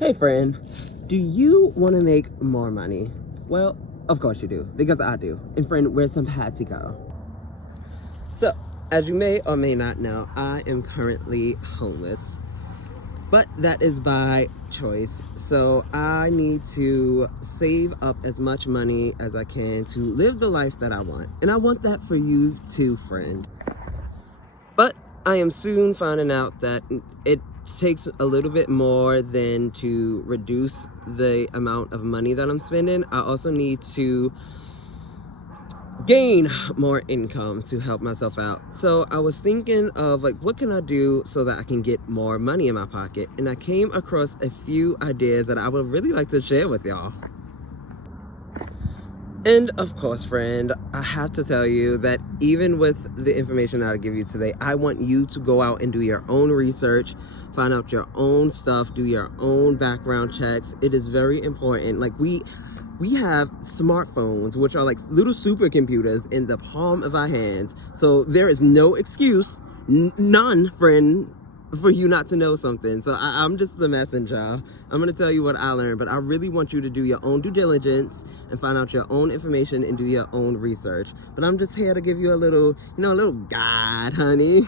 Hey friend, do you want to make more money? Well, of course you do, because I do. And friend, we're simpatico. So, as you may or may not know, I am currently homeless. But that is by choice. So I need to save up as much money as I can to live the life that I want. And I want that for you too, friend. But I am soon finding out that it takes a little bit more than to reduce the amount of money that I'm spending. I also need to gain more income to help myself out. So I was thinking of what can I do so that I can get more money in my pocket, and I came across a few ideas that I would really like to share with y'all. And of course, friend, I have to tell you that even with the information that I give you today, I want you to go out and do your own research, find out your own stuff, do your own background checks. It is very important. We have smartphones, which are like little supercomputers in the palm of our hands. So there is no excuse, none, friend, for you not to know something. So I'm just the messenger. I'm gonna tell you what I learned, but I really want you to do your own due diligence and find out your own information and do your own research. But I'm just here to give you a little, a little guide, honey.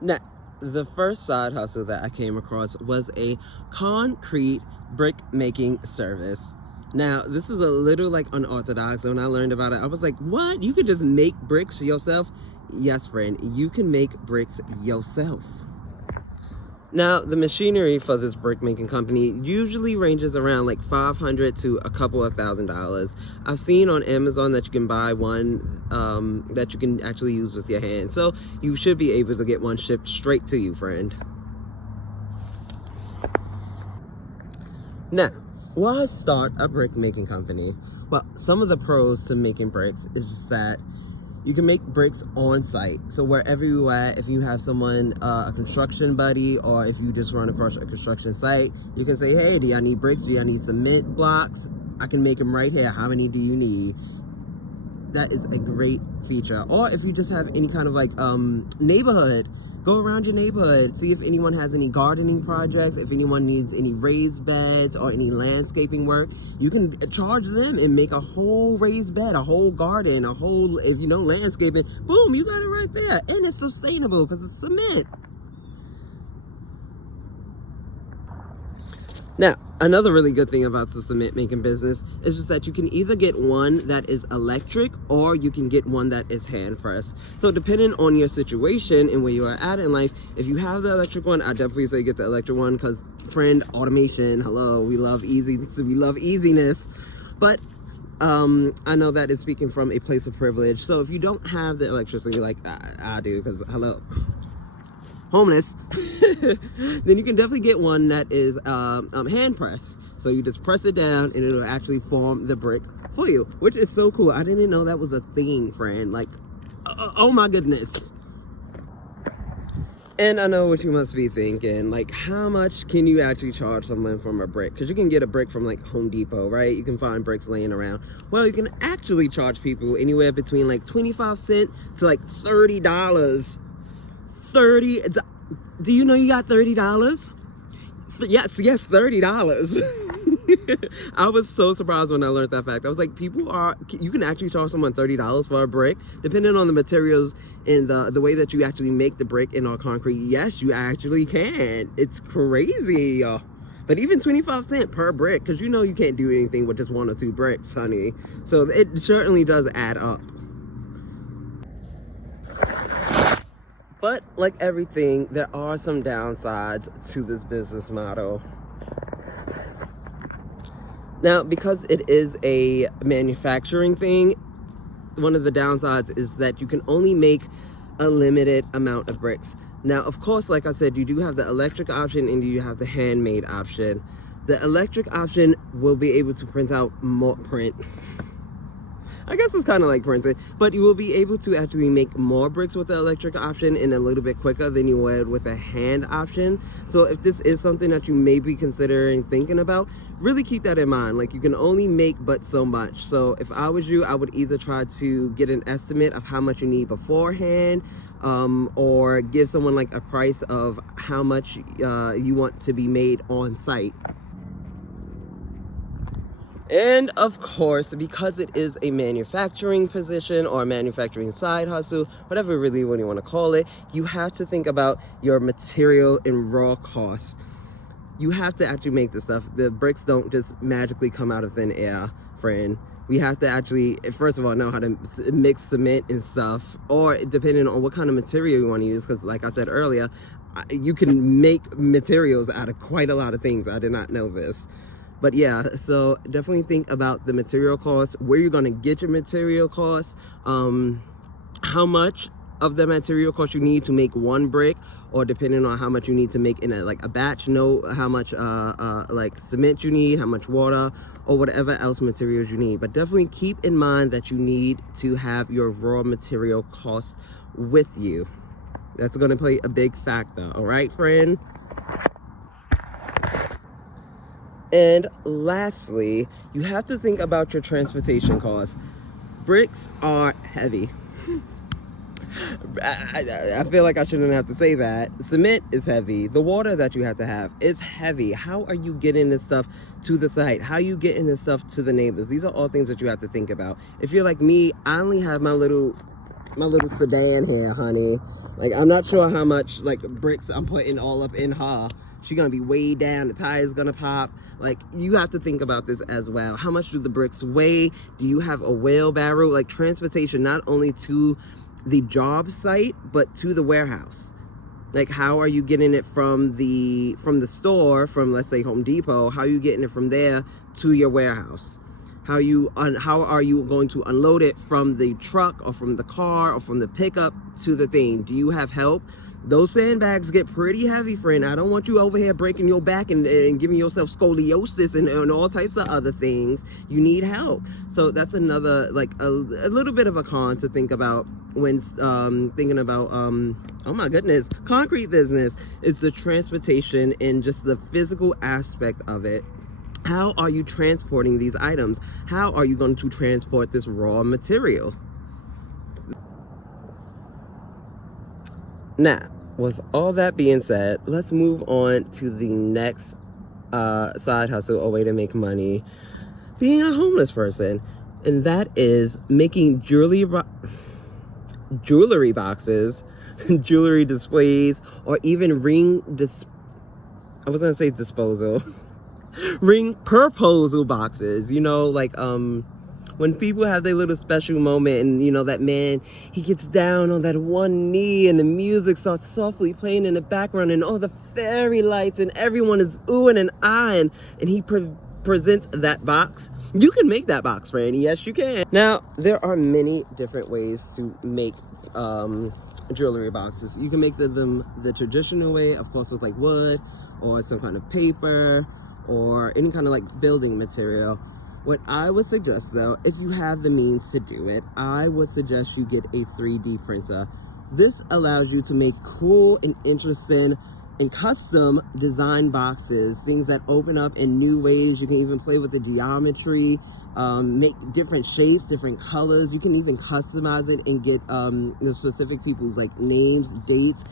Now, the first side hustle that I came across was a concrete brick making service. Now, this is a little unorthodox. When I learned about it, I was like, what? You could just make bricks yourself? Yes, friend, you can make bricks yourself. Now, the machinery for this brick making company usually ranges around $500 to a couple of $1,000s. I've seen on Amazon that you can buy one that you can actually use with your hands. So you should be able to get one shipped straight to you, friend. Now, why start a brick making company? Well, some of the pros to making bricks is that you can make bricks on site. So wherever you at, if you have someone, a construction buddy, or if you just run across a construction site, you can say, hey, do y'all need bricks? Do y'all need cement blocks? I can make them right here. How many do you need? That is a great feature. Or if you just have any kind of neighborhood, go around your neighborhood, see if anyone has any gardening projects, if anyone needs any raised beds or any landscaping work. You can charge them and make a whole raised bed, a whole garden, a whole, if you know landscaping, boom, you got it right there. And it's sustainable because it's cement. Now, another really good thing about the cement making business is just that you can either get one that is electric or you can get one that is hand pressed. So depending on your situation and where you are at in life, if you have the electric one, I definitely say get the electric one because, friend, automation, hello, we love easiness. But I know that is speaking from a place of privilege. So if you don't have the electricity like I do, because hello, homeless, then you can definitely get one that is hand pressed. So you just press it down and it'll actually form the brick for you, which is so cool. I didn't know that was a thing, friend. Oh my goodness. And I know what you must be thinking, how much can you actually charge someone from a brick? Because you can get a brick from Home Depot, right? You can find bricks laying around. Well, you can actually charge people anywhere between 25 cents to $30. 30. Do you know you got $30? Yes, $30. I was so surprised when I learned that fact. I was like, you can actually charge someone $30 for a brick, depending on the materials and the way that you actually make the brick in our concrete. Yes, you actually can. It's crazy. But even 25 cents per brick, because you know you can't do anything with just one or two bricks, honey. So it certainly does add up. But like everything, there are some downsides to this business model. Now, because it is a manufacturing thing, one of the downsides is that you can only make a limited amount of bricks. Now, of course, like I said, you do have the electric option and you have the handmade option. The electric option will be able to print out more print. I guess it's kind of like printing, but you will be able to actually make more bricks with the electric option and a little bit quicker than you would with a hand option. So if this is something that you may be considering thinking about, really keep that in mind. You can only make but so much. So if I was you, I would either try to get an estimate of how much you need beforehand, or give someone like a price of how much you want to be made on site. And of course, because it is a manufacturing position or a manufacturing side hustle, whatever really what you want to call it, you have to think about your material and raw costs. You have to actually make the stuff. The bricks don't just magically come out of thin air, friend. We have to actually, first of all, know how to mix cement and stuff, or depending on what kind of material you want to use, because like I said earlier, you can make materials out of quite a lot of things. I did not know this. But yeah, so definitely think about the material costs, where you're going to get your material costs, how much of the material cost you need to make one brick, or depending on how much you need to make in a batch, know how much like cement you need, how much water, or whatever else materials you need. But definitely keep in mind that you need to have your raw material costs with you. That's going to play a big factor. All right, friend? And lastly, you have to think about your transportation costs. Bricks are heavy. I feel like I shouldn't have to say that. Cement is heavy. The water that you have to have is heavy. How are you getting this stuff to the site? How are you getting this stuff to the neighbors? These are all things that you have to think about. If you're like me, I only have my little sedan here, honey. Like, I'm not sure how much like bricks I'm putting all up in her. She's gonna be way down, the tire's gonna pop. Like, you have to think about this as well. How much do the bricks weigh? Do you have a wheelbarrow? Like, transportation, not only to the job site, but to the warehouse. Like, how are you getting it from the store, from let's say Home Depot? How are you getting it from there to your warehouse? How are you going to unload it from the truck or from the car or from the pickup to the thing? Do you have help? Those sandbags get pretty heavy, friend. I don't want you over here breaking your back and giving yourself scoliosis and all types of other things. You need help. So that's another, like, a little bit of a con to think about when thinking about, oh my goodness, concrete business, is the transportation and just the physical aspect of it. How are you transporting these items? How are you going to transport this raw material? Now, with all that being said, let's move on to the next side hustle or way to make money, being a homeless person. And that is making jewelry boxes, jewelry displays, or even ring proposal boxes. You know, like when people have their little special moment and, you know, that man, he gets down on that one knee and the music starts softly playing in the background and all the fairy lights and everyone is oohing and eyeing, and he presents that box. You can make that box, friend. Yes, you can. Now, there are many different ways to make jewelry boxes. You can make them the traditional way, of course, with like wood or some kind of paper or any kind of like building material. What I would suggest, though, if you have the means to do it, I would suggest you get a 3D printer. This allows you to make cool and interesting and custom design boxes, things that open up in new ways. You can even play with the geometry, make different shapes, different colors. You can even customize it and get the specific people's like names, dates,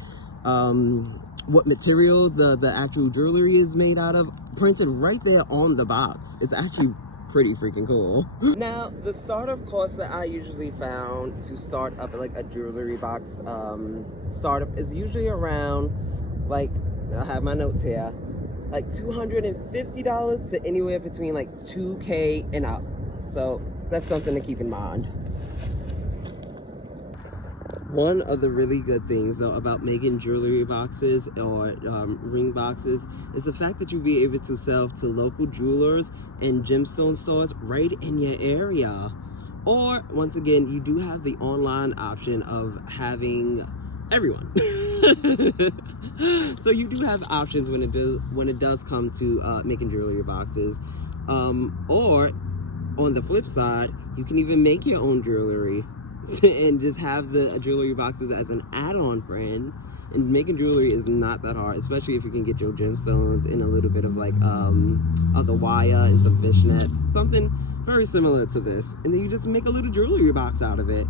what material the actual jewelry is made out of, printed right there on the box. It's actually pretty freaking cool. Now, the startup cost that I usually found to start up like a jewelry box startup is usually around, like, I have my notes here, like $250 to anywhere between like $2K and up. So that's something to keep in mind. One of the really good things, though, about making jewelry boxes or ring boxes is the fact that you'll be able to sell to local jewelers and gemstone stores right in your area. Or, once again, you do have the online option of having everyone. So you do have options when it does come to making jewelry boxes. Or, on the flip side, you can even make your own jewelry and just have the jewelry boxes as an add-on, friend. And making jewelry is not that hard, especially if you can get your gemstones and a little bit of like other wire and some fishnets, something very similar to this, and then you just make a little jewelry box out of it.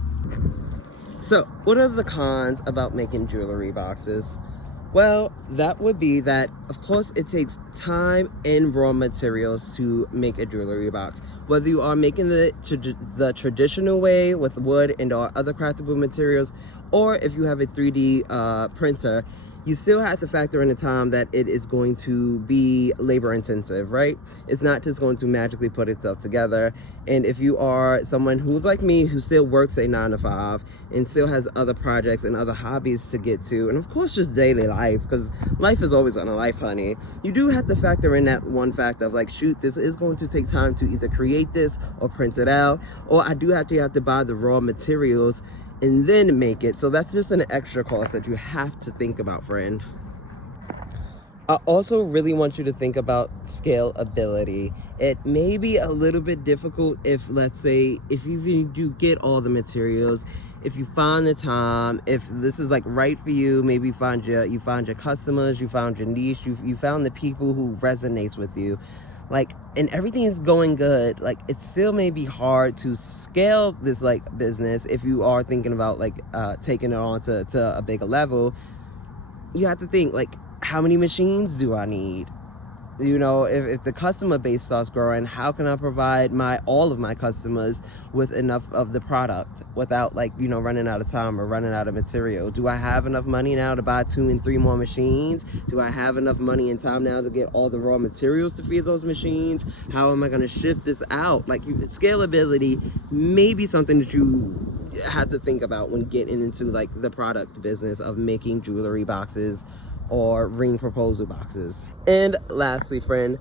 So what are the cons about making jewelry boxes? Well, that would be that, of course, it takes time and raw materials to make a jewelry box. Whether you are making the traditional way with wood and or other craftable materials, or if you have a 3D printer, you still have to factor in the time that it is going to be labor intensive, right? It's not just going to magically put itself together. And if you are someone who's like me, who still works a 9 to 5 and still has other projects and other hobbies to get to, and of course just daily life, because life is always on a life, honey, you do have to factor in that one fact of like, shoot, this is going to take time to either create this or print it out, or I do have to buy the raw materials and then make it. So that's just an extra cost that you have to think about, friend. I also really want you to think about scalability. It may be a little bit difficult if, let's say, if you do get all the materials, if you find the time, if this is like right for you, maybe you find your customers, you found your niche, you found the people who resonates with you, like, and everything is going good, like, it still may be hard to scale this like business if you are thinking about like taking it on to a bigger level. You have to think like, how many machines do I need? You know, if the customer base starts growing, how can I provide all of my customers with enough of the product without, like, you know, running out of time or running out of material? Do I have enough money now to buy 2 and 3 more machines? Do I have enough money and time now to get all the raw materials to feed those machines? How am I going to ship this out? Like, scalability may be something that you have to think about when getting into like the product business of making jewelry boxes or ring proposal boxes. And lastly, friend,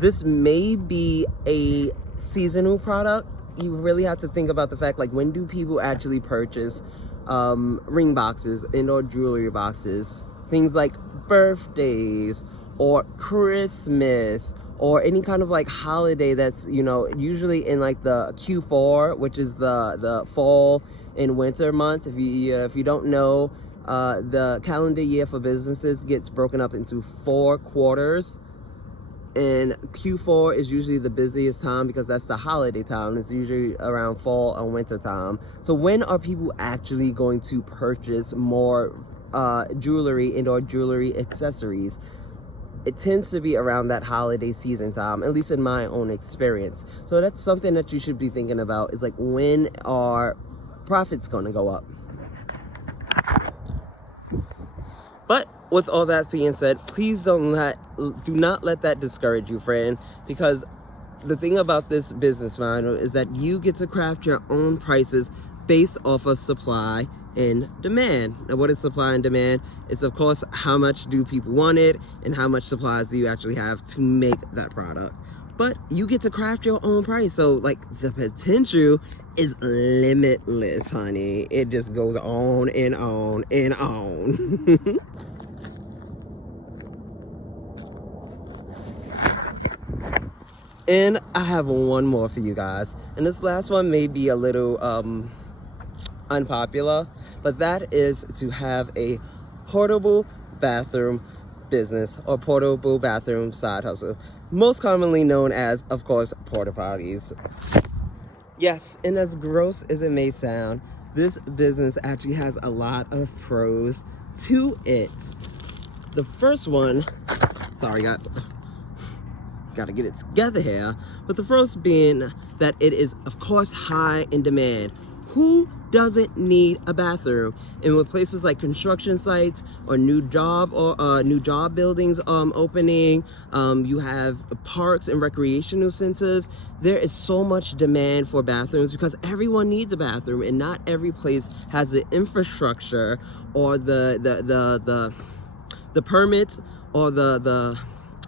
this may be a seasonal product. You really have to think about the fact, like, when do people actually purchase ring boxes and or jewelry boxes? Things like birthdays or Christmas or any kind of like holiday that's, you know, usually in like the Q4, which is the fall and winter months. If you don't know, the calendar year for businesses gets broken up into 4 quarters, and Q4 is usually the busiest time because that's the holiday time. It's usually around fall and winter time. So when are people actually going to purchase more jewelry and or jewelry accessories? It tends to be around that holiday season time, at least in my own experience. So that's something that you should be thinking about, is like, when are profits going to go up? But with all that being said, please do not let that discourage you, friend, because the thing about this business model is that you get to craft your own prices based off of supply and demand. Now, what is supply and demand? It's, of course, how much do people want it and how much supplies do you actually have to make that product. But you get to craft your own price. So, like, the potential is limitless, honey. It just goes on and on and on. And I have one more for you guys. And this last one may be a little unpopular, but that is to have a portable bathroom business or portable bathroom side hustle, most commonly known as, of course, porta potties. Yes, and as gross as it may sound, this business actually has a lot of pros to it. The first one, sorry, gotta get it together here, but the first being that it is, of course, high in demand. Who doesn't need a bathroom? And with places like construction sites or new job buildings opening, you have parks and recreational centers, there is so much demand for bathrooms because everyone needs a bathroom, and not every place has the infrastructure or the permits or the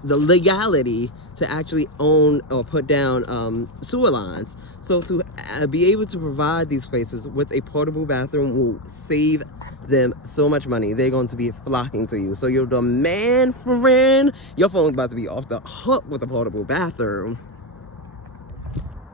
legality to actually own or put down sewer lines. So to be able to provide these places with a portable bathroom will save them so much money. They're going to be flocking to you. So your demand, friend, your phone's about to be off the hook with a portable bathroom.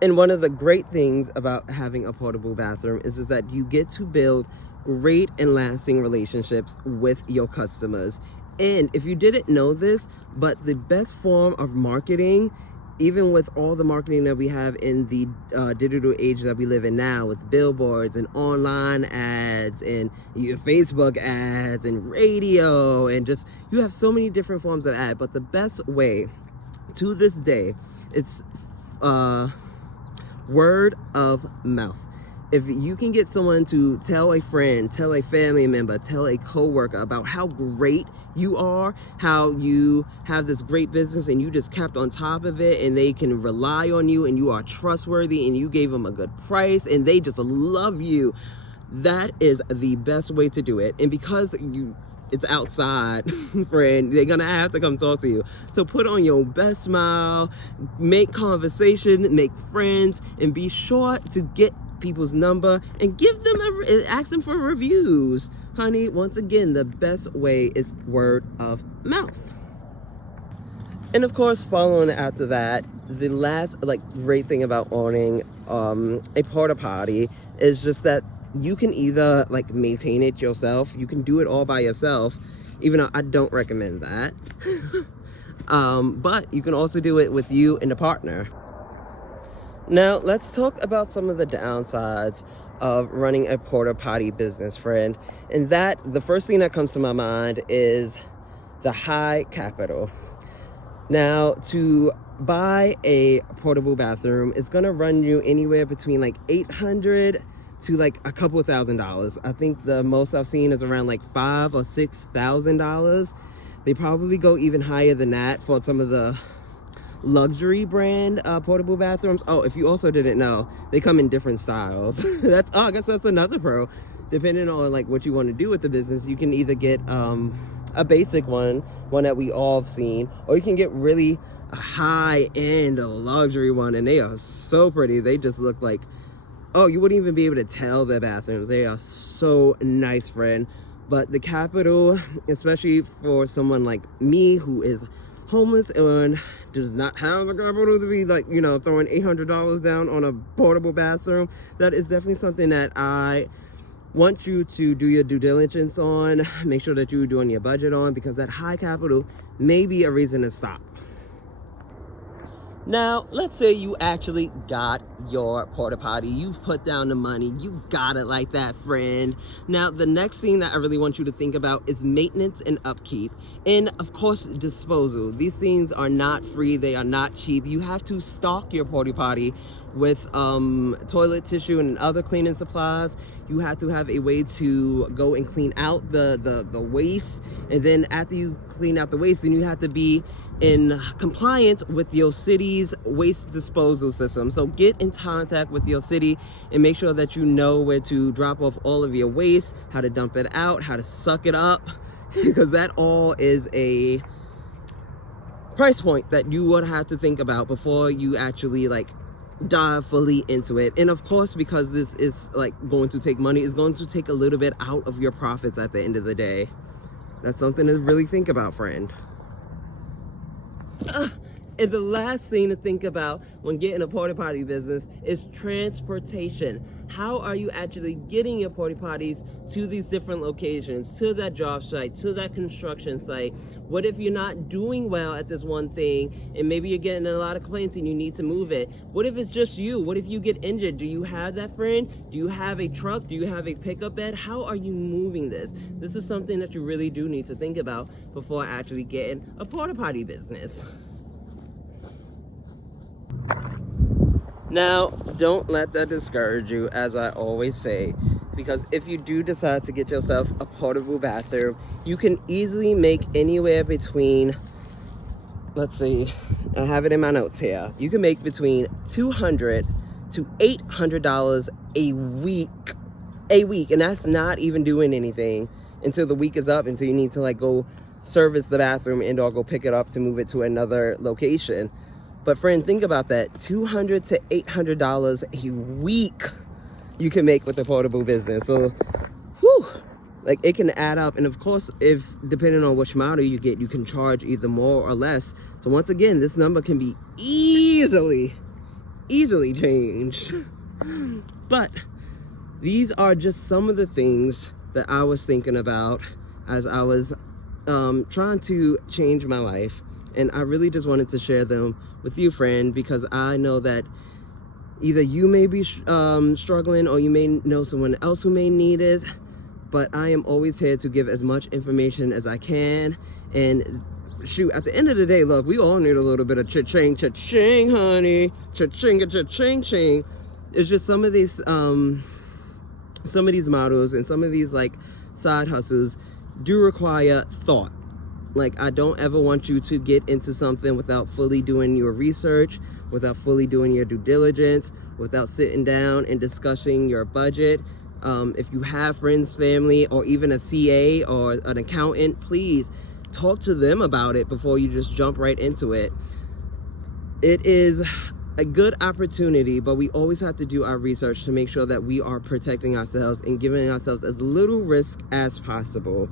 And one of the great things about having a portable bathroom is that you get to build great and lasting relationships with your customers. And if you didn't know this, but the best form of marketing even with all the marketing that we have in the digital age that we live in now, with billboards and online ads and your Facebook ads and radio, and just, you have so many different forms of ad. But the best way to this day, it's word of mouth. If you can get someone to tell a friend, tell a family member, tell a coworker about how great you are, how you have this great business and you just kept on top of it, and they can rely on you, and you are trustworthy, and you gave them a good price, and they just love you, that is the best way to do it. And because it's outside, friend, they're gonna have to come talk to you. So put on your best smile, make conversation, make friends, and be sure to get people's number and give them ask them for reviews. Honey, once again, the best way is word of mouth. And of course, following after that, the last great thing about owning a porta potty is just that you can either maintain it yourself, you can do it all by yourself, even though I don't recommend that. But you can also do it with you and a partner. Now let's talk about some of the downsides of running a porta potty business, friend. And that, the first thing that comes to my mind is the high capital. Now, to buy a portable bathroom, it's gonna run you anywhere between $800 to a couple of $1,000s. I think the most I've seen is around $5,000 or $6,000. They probably go even higher than that for some of the luxury brand portable bathrooms. Oh, if you also didn't know, they come in different styles. I guess that's another pro. Depending on what you want to do with the business, you can either get a basic one that we all have seen, or you can get really a high-end luxury one, and they are so pretty. They just look like, oh, you wouldn't even be able to tell they're bathrooms. They are so nice, friend. But the capital, especially for someone like me who is homeless and does not have a capital to be throwing $800 down on a portable bathroom, that is definitely something that I want you to do your due diligence on. Make sure that you're doing your budget on, because that high capital may be a reason to stop. Now, let's say you actually got your porta potty, you put down the money, you got it like that, friend. Now, the next thing that I really want you to think about is maintenance and upkeep, and of course, disposal. These things are not free, they are not cheap. You have to stock your porta potty with toilet tissue and other cleaning supplies. You have to have a way to go and clean out the waste, and then after you clean out the waste, then you have to be in compliance with your city's waste disposal system. So get in contact with your city and make sure that you know where to drop off all of your waste, how to dump it out, how to suck it up, because that all is a price point that you would have to think about before you actually dive fully into it. And of course, because this is going to take money, it's going to take a little bit out of your profits at the end of the day. That's something to really think about, friend. And the last thing to think about when getting a porta potty business is transportation. How are you actually getting your porta potties to these different locations, to that job site, to that construction site? What if you're not doing well at this one thing, and maybe you're getting a lot of complaints and you need to move it? What if it's just you? What if you get injured? Do you have that friend? Do you have a truck? Do you have a pickup bed? How are you moving this? This is something that you really do need to think about before actually getting a porta potty business. Now, don't let that discourage you, as I always say, because if you do decide to get yourself a portable bathroom, you can easily make anywhere between, let's see, I have it in my notes here, you can make between $200 to $800 a week, and that's not even doing anything until the week is up, until you need to go service the bathroom and or go pick it up to move it to another location. But friend, think about that. $200 to $800 a week you can make with a portable business. So, whew, it can add up. And of course, if depending on which model you get, you can charge either more or less. So once again, this number can be easily changed. But these are just some of the things that I was thinking about as I was trying to change my life And I really just wanted to share them with you, friend, because I know that either you may be struggling, or you may know someone else who may need it, but I am always here to give as much information as I can. And shoot, at the end of the day, look, we all need a little bit of cha-ching, cha-ching, honey, cha-ching, cha-ching, ching. It's just some of these models and some of these like side hustles do require thought. Like, I don't ever want you to get into something without fully doing your research, without fully doing your due diligence, without sitting down and discussing your budget. If you have friends, family, or even a CA or an accountant, please talk to them about it before you just jump right into it. It is a good opportunity, but we always have to do our research to make sure that we are protecting ourselves and giving ourselves as little risk as possible.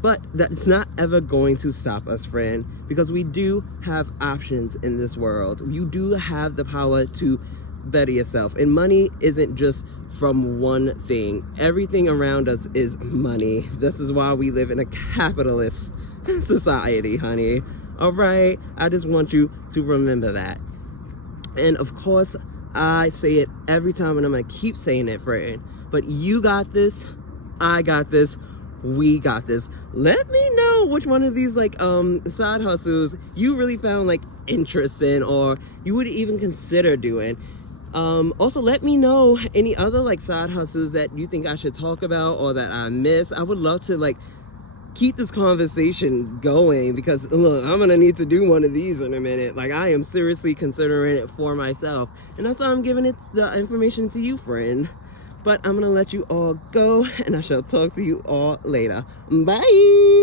But that's not ever going to stop us, friend, because we do have options in this world. You do have the power to better yourself. And money isn't just from one thing. Everything around us is money. This is why we live in a capitalist society, honey. All right? I just want you to remember that. And of course, I say it every time, and I'm going to keep saying it, friend. But you got this. I got this. We got this. Let me know which one of these like side hustles you really found like interesting, or you would even consider doing. Also, let me know any other like side hustles that you think I should talk about or that I miss. I would love to like keep this conversation going, because look, I'm gonna need to do one of these in a minute. Like, I am seriously considering it for myself, and that's why I'm giving it the information to you, friend. But I'm gonna let you all go, and I shall talk to you all later. Bye.